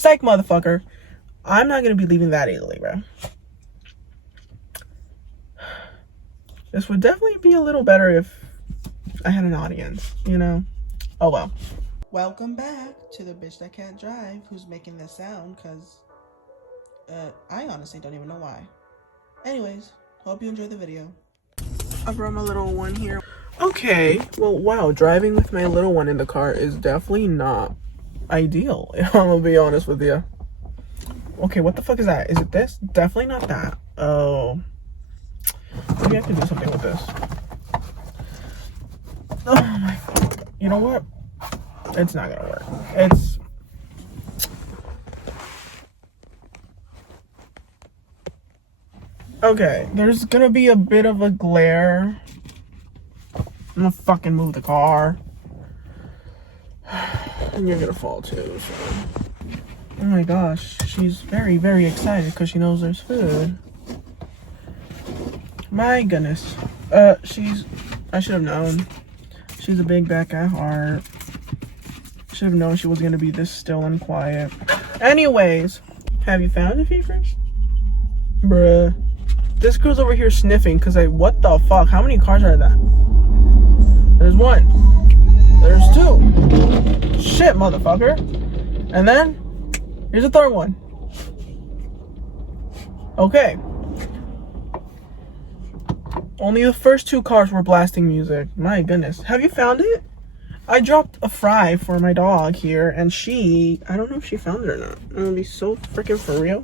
Psych, motherfucker. I'm not gonna be leaving that easily, bro. This would definitely be a little better if I had an audience, you know? Oh well. Welcome back to the bitch that can't drive who's making this sound, because I honestly don't even know why. Anyways, hope you enjoyed the video. I brought my little one here. Okay, well, wow, driving with my little one in the car is definitely not ideal, I'm gonna be honest with you. Okay, what the fuck is that? Is it this? Definitely not that. Oh. Maybe I have to do something with this. Oh my god. You know what? It's not gonna work. It's... Okay, there's gonna be a bit of a glare. I'm gonna fucking move the car. And you're gonna fall too, so... Oh my gosh, she's very, very excited because she knows there's food. My goodness. I should have known. She's a big back at heart. Should have known she was gonna be this still and quiet. Anyways, have you found it, Fevers? Bruh. This girl's over here sniffing because what the fuck? How many cars are that? There's one. There's two. Shit, motherfucker. And then, here's a third one. Okay. Only the first two cars were blasting music. My goodness. Have you found it? I dropped a fry for my dog here, and I don't know if she found it or not. I'm gonna be so freaking for real.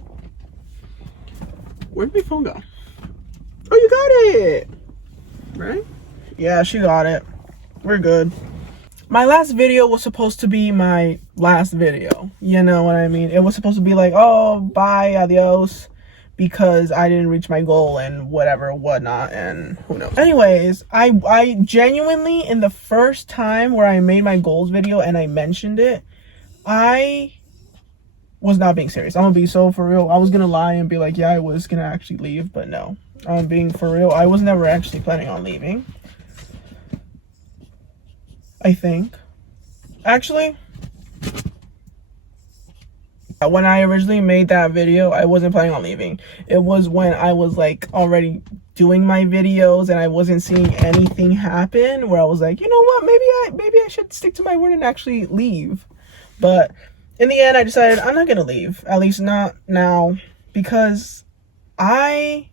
Where'd my phone go? Oh, you got it! Right? Yeah, she got it. We're good. My last video was supposed to be my last video. You know what I mean? It was supposed to be like, oh, bye, adios. Because I didn't reach my goal and whatever, whatnot, and who knows. Anyways, I genuinely, in the first time where I made my goals video and I mentioned it, I was not being serious. I'm gonna be so for real. I was gonna lie and be like, yeah, I was gonna actually leave, but no. I'm being for real. I was never actually planning on leaving. I think. Actually, when I originally made that video, I wasn't planning on leaving. It was when I was like already doing my videos and I wasn't seeing anything happen, where I was like, you know what, maybe I should stick to my word and actually leave. But in the end, I decided I'm not gonna leave, at least not now, because I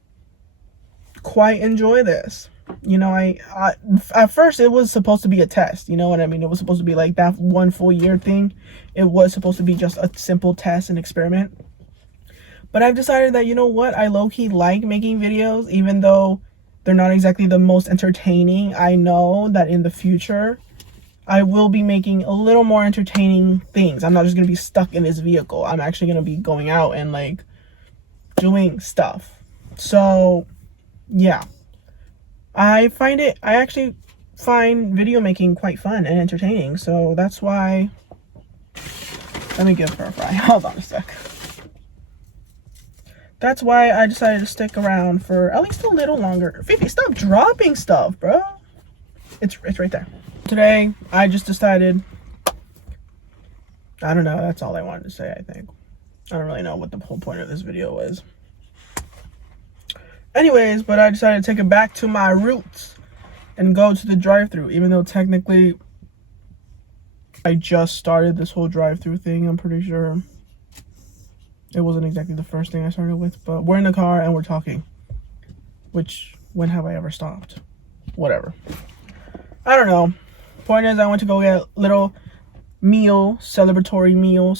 quite enjoy this. You know, I at first it was supposed to be a test, you know what I mean? It was supposed to be like that 1 full year thing. It was supposed to be just a simple test and experiment. But I've decided that, you know what, I low-key like making videos, even though they're not exactly the most entertaining. I know that in the future I will be making a little more entertaining things. I'm not just gonna be stuck in this vehicle. I'm actually gonna be going out and like doing stuff. So yeah, I actually find video making quite fun and entertaining, so that's why. Let me give her a fry. Hold on a sec. That's why I decided to stick around for at least a little longer. Fifi, stop dropping stuff, bro. It's right there. Today, I just decided, I don't know, that's all I wanted to say, I think. I don't really know what the whole point of this video was. Anyways, but I decided to take it back to my roots and go to the drive-thru, even though technically I just started this whole drive-thru thing. I'm pretty sure it wasn't exactly the first thing I started with, but we're in the car and we're talking, which, when have I ever stopped? Whatever. I don't know. Point is, I went to go get a little meal, celebratory meal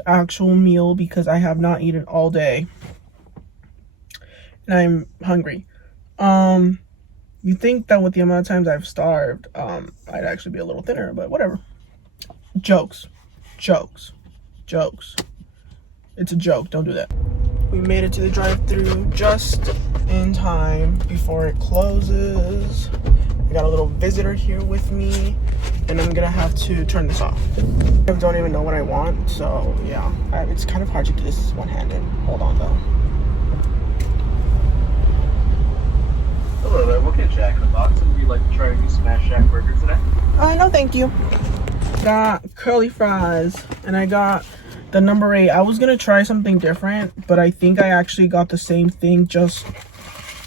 / actual meal, because I have not eaten all day. And I'm hungry. You think that with the amount of times I've starved, I'd actually be a little thinner, but whatever. Jokes. It's a joke, don't do that. We made it to the drive-thru just in time before it closes. I got a little visitor here with me, and I'm gonna have to turn this off. I don't even know what I want, so yeah. It's kind of hard to do this one-handed. Hold on though. Hello there, we'll get Jack in the Box. Would you like to try a new Smash Shack burger today? No thank you. Got curly fries, and I got The number 8, I was gonna try something different, but I think I actually got the same thing, just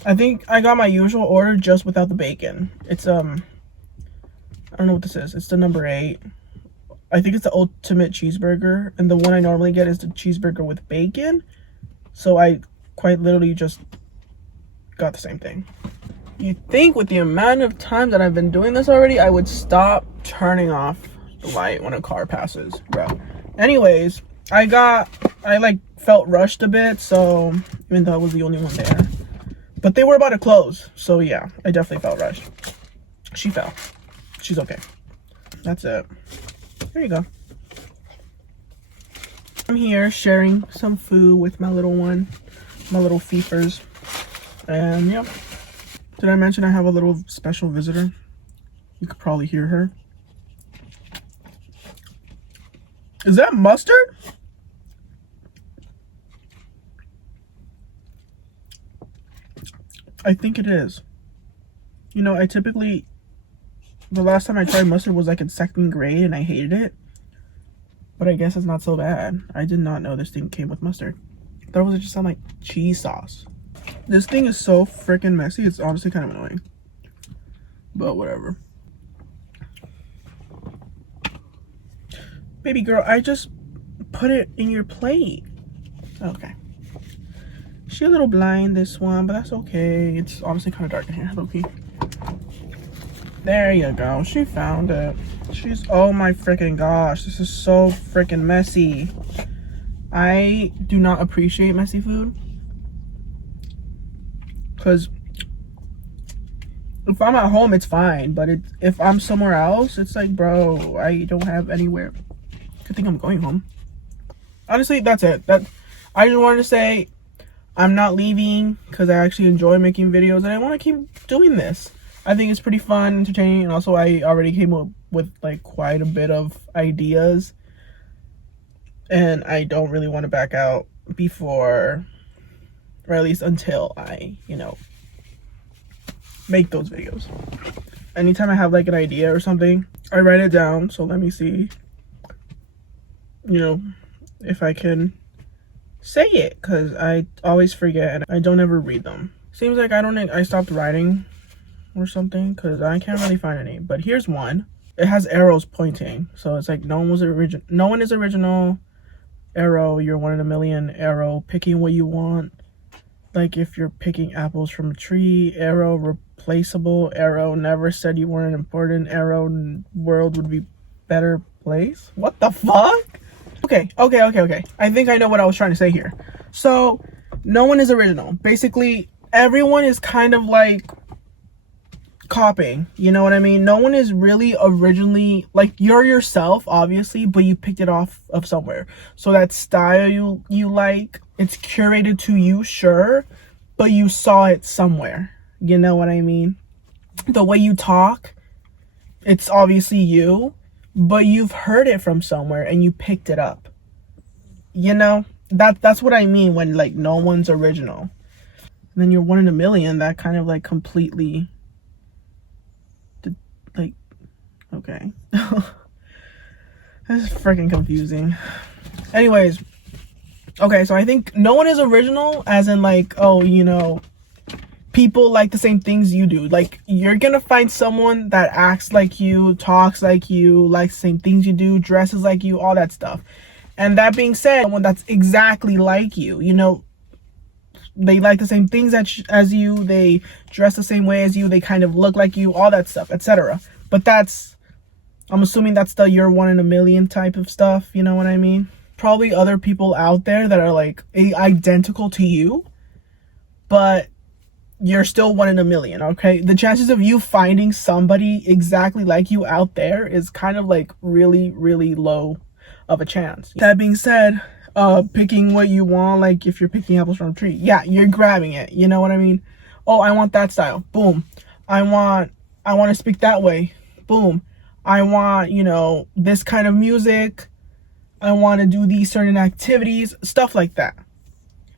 I think I got my usual order just without the bacon. It's I don't know what this is. It's the number 8. I think it's the ultimate cheeseburger, and the one I normally get is the cheeseburger with bacon. So I quite literally just got the same thing. You'd think with the amount of time that I've been doing this already, I would stop turning off the light when a car passes, bro. Anyways, I like felt rushed a bit, so even though I was the only one there. But they were about to close, so yeah, I definitely felt rushed. She fell. She's okay. That's it. There you go. I'm here sharing some food with my little one, my little feefers. And yeah. Did I mention I have a little special visitor? You could probably hear her. Is that mustard? I think it is. You know, the last time I tried mustard was like in 2nd grade and I hated it. But I guess it's not so bad. I did not know this thing came with mustard. I thought it was just some like cheese sauce. This thing is so freaking messy. It's honestly kind of annoying. But whatever. Baby girl, I just put it in your plate. Okay. She's a little blind, this one, but that's okay. It's honestly kind of dark in here, low-key. There you go. She found it. Oh my freaking gosh. This is so freaking messy. I do not appreciate messy food. Because if I'm at home, it's fine. But if I'm somewhere else, it's like, bro, I don't have anywhere. Good thing I'm going home. Honestly, that's it. I just wanted to say I'm not leaving because I actually enjoy making videos and I want to keep doing this. I think it's pretty fun, entertaining, and also I already came up with like quite a bit of ideas. And I don't really want to back out before, or at least until I, make those videos. Anytime I have like an idea or something, I write it down. So let me see, if I can say it, because I always forget and I don't ever read them. Seems like I stopped writing or something because I can't really find any. But here's one. It has arrows pointing, so it's like no one is original. Arrow, you're 1 in a million. Arrow, picking what you want. Like if you're picking apples from a tree. Arrow, replaceable. Arrow, never said you weren't important. Arrow, world would be better place. What the fuck? Okay. I think I know what I was trying to say here. So no one is original. Basically, everyone is kind of like copying, you know what I mean? No one is really originally, like, you're yourself obviously, but you picked it off of somewhere. So that style you like, it's curated to you, sure, but you saw it somewhere, you know what I mean? The way you talk, it's obviously you, but you've heard it from somewhere and you picked it up, that's what I mean when like no one's original. And then you're 1 in a million, that kind of like completely, like, okay. This is freaking confusing. Anyways, okay, so I think no one is original, as in like, people like the same things you do. Like, you're gonna find someone that acts like you, talks like you, likes the same things you do, dresses like you, all that stuff. And that being said, someone that's exactly like you, they like the same things as you, they dress the same way as you, they kind of look like you, all that stuff, etc. But I'm assuming that's the you're 1 in a million type of stuff, you know what I mean? Probably other people out there that are like identical to you, but you're still 1 in a million, okay? The chances of you finding somebody exactly like you out there is kind of like really, really low of a chance. That being said, picking what you want, like if you're picking apples from a tree, yeah, you're grabbing it, you know what I mean? Oh, I want that style, boom. I want to speak that way, boom. I want, this kind of music. I want to do these certain activities, stuff like that.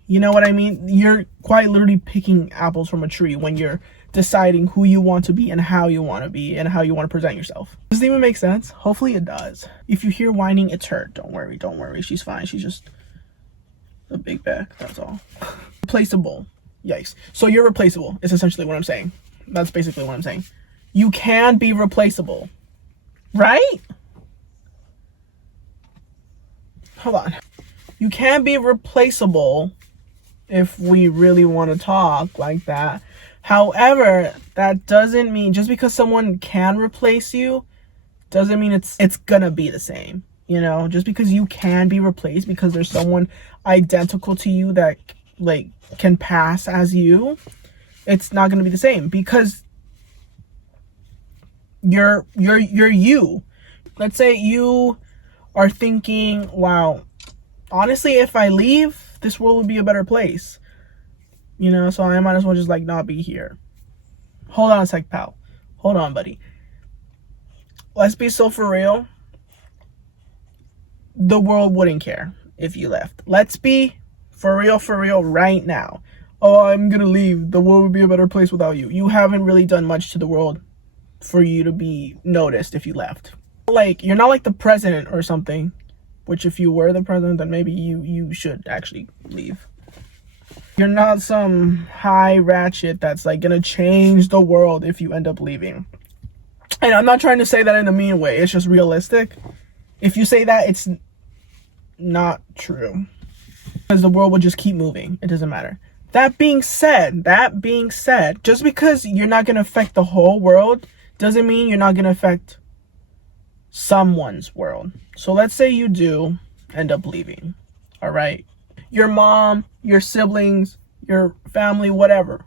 You know what I mean? You're quite literally picking apples from a tree when you're deciding who you want to be and how you want to be and how you want to present yourself. Does it even make sense? Hopefully it does. If you hear whining, it's her. Don't worry. She's fine. She's just a big back. That's all. Replaceable. Yikes. So you're replaceable. It's essentially what I'm saying. That's basically what I'm saying. You can be replaceable. Right? Hold on. You can be replaceable if we really want to talk like that. However, that doesn't mean just because someone can replace you doesn't mean it's gonna be the same. You know, just because you can be replaced because there's someone identical to you that like can pass as you, it's not gonna be the same because you're you. Let's say you are thinking, wow, honestly, if I leave, this world would be a better place. You know, so I might as well just like not be here. Hold on a sec, pal. Hold on, buddy. Let's be so for real. The world wouldn't care if you left. Let's be for real right now. Oh, I'm gonna leave. The world would be a better place without you. You haven't really done much to the world for you to be noticed if you left. Like, you're not like the president or something, which if you were the president, then maybe you should actually leave. You're not some high ratchet that's like gonna change the world if you end up leaving. And I'm not trying to say that in a mean way. It's just realistic. If you say that, it's not true. Because the world will just keep moving. It doesn't matter. That being said, just because you're not gonna affect the whole world doesn't mean you're not gonna affect someone's world. So let's say you do end up leaving. All right. Your mom, your siblings, your family, whatever.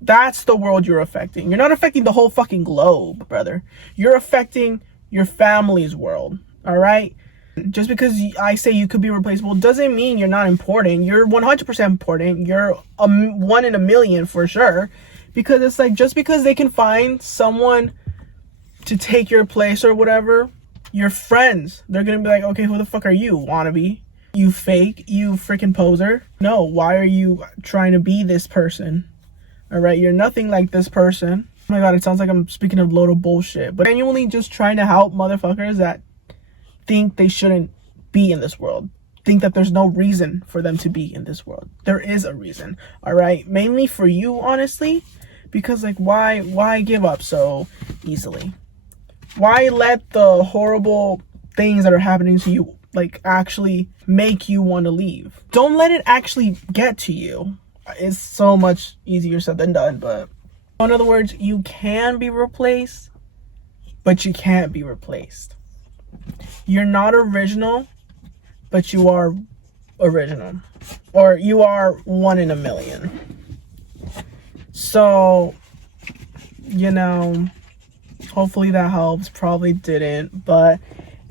That's the world you're affecting. You're not affecting the whole fucking globe, brother. You're affecting your family's world. All right? Just because I say you could be replaceable doesn't mean you're not important. You're 100% important. You're one in a million for sure. Because it's like, just because they can find someone to take your place or whatever, your friends, they're going to be like, okay, who the fuck are you, wannabe? You fake, you freaking poser. No, why are you trying to be this person? All right, you're nothing like this person. Oh my god, it sounds like I'm speaking a load of bullshit. But genuinely just trying to help motherfuckers that think they shouldn't be in this world. Think that there's no reason for them to be in this world. There is a reason, all right? Mainly for you, honestly. Because, like, why give up so easily? Why let the horrible things that are happening to you like actually make you want to leave? Don't let it actually get to you. It's so much easier said than done, but in other words, you can be replaced, but you can't be replaced. You're not original, but you are original, or you are one in a million. So, you know, hopefully that helps. Probably didn't, but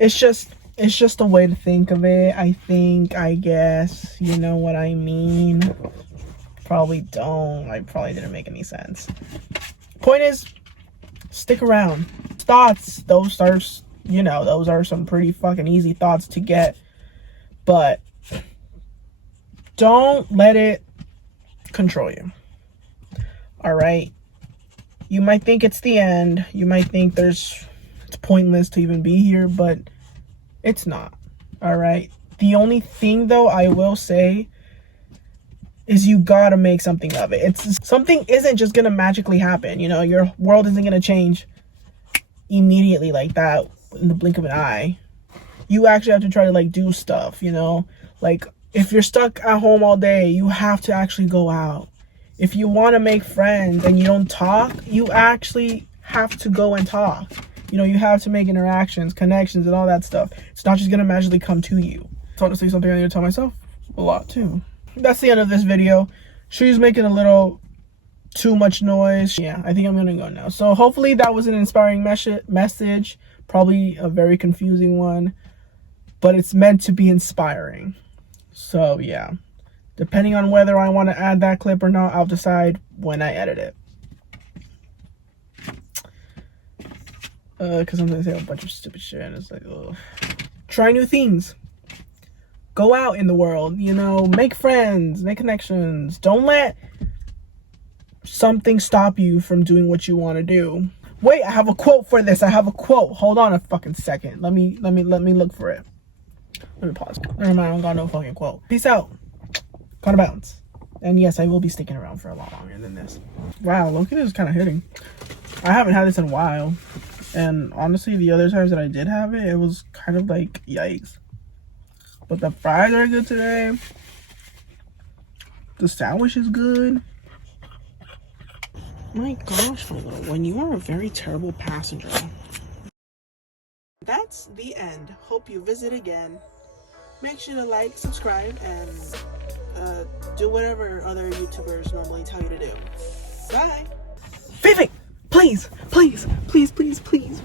it's just a way to think of it. I guess, you know what I mean. Probably don't. I probably didn't make any sense. Point is, stick around. Thoughts, those are some pretty fucking easy thoughts to get, but don't let it control you. All right? You might think it's the end. You might think it's pointless to even be here, but it's not. All right? The only thing, though, I will say is you gotta make something of it. Something isn't just gonna magically happen. You know, your world isn't gonna change immediately like that in the blink of an eye. You actually have to try to like do stuff, you know? Like, if you're stuck at home all day, you have to actually go out. If you want to make friends and you don't talk, you actually have to go and talk. You know, you have to make interactions, connections, and all that stuff. It's not just gonna magically come to you. It's honestly something I need to tell myself a lot too. That's the end of this video. She's making a little too much noise. Yeah, I think I'm gonna go now. So hopefully that was an inspiring message. Probably a very confusing one, but it's meant to be inspiring. So yeah, depending on whether I want to add that clip or not, I'll decide when I edit it. Because I'm gonna say a bunch of stupid shit and it's like, ugh. Try new things. Go out in the world, you know, make friends, make connections. Don't let something stop you from doing what you want to do. Wait, I have a quote for this. I have a quote. Hold on a fucking second. Let me look for it. Let me pause. Never mind, I don't got no fucking quote. Peace out. Gotta bounce. And yes, I will be sticking around for a lot longer than this. Wow, Loki is kind of hitting. I haven't had this in a while. And honestly, the other times that I did have it, it was kind of like, yikes. But the fries are good today. The sandwich is good. My gosh, Milo, when you are a very terrible passenger. That's the end. Hope you visit again. Make sure to like, subscribe, and do whatever other YouTubers normally tell you to do. Bye. Fifi, please, please, please, please, please.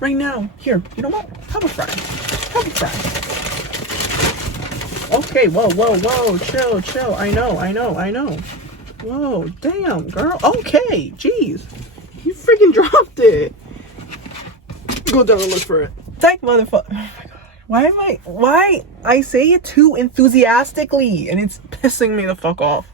Right now, here, you know what? Have a fry. Have a fry. Okay, whoa, whoa, whoa, chill, chill. I know. Whoa, damn, girl. Okay, jeez. You freaking dropped it. Go down and look for it. Thank motherfucker. Oh my god. Why I say it too enthusiastically and it's pissing me the fuck off.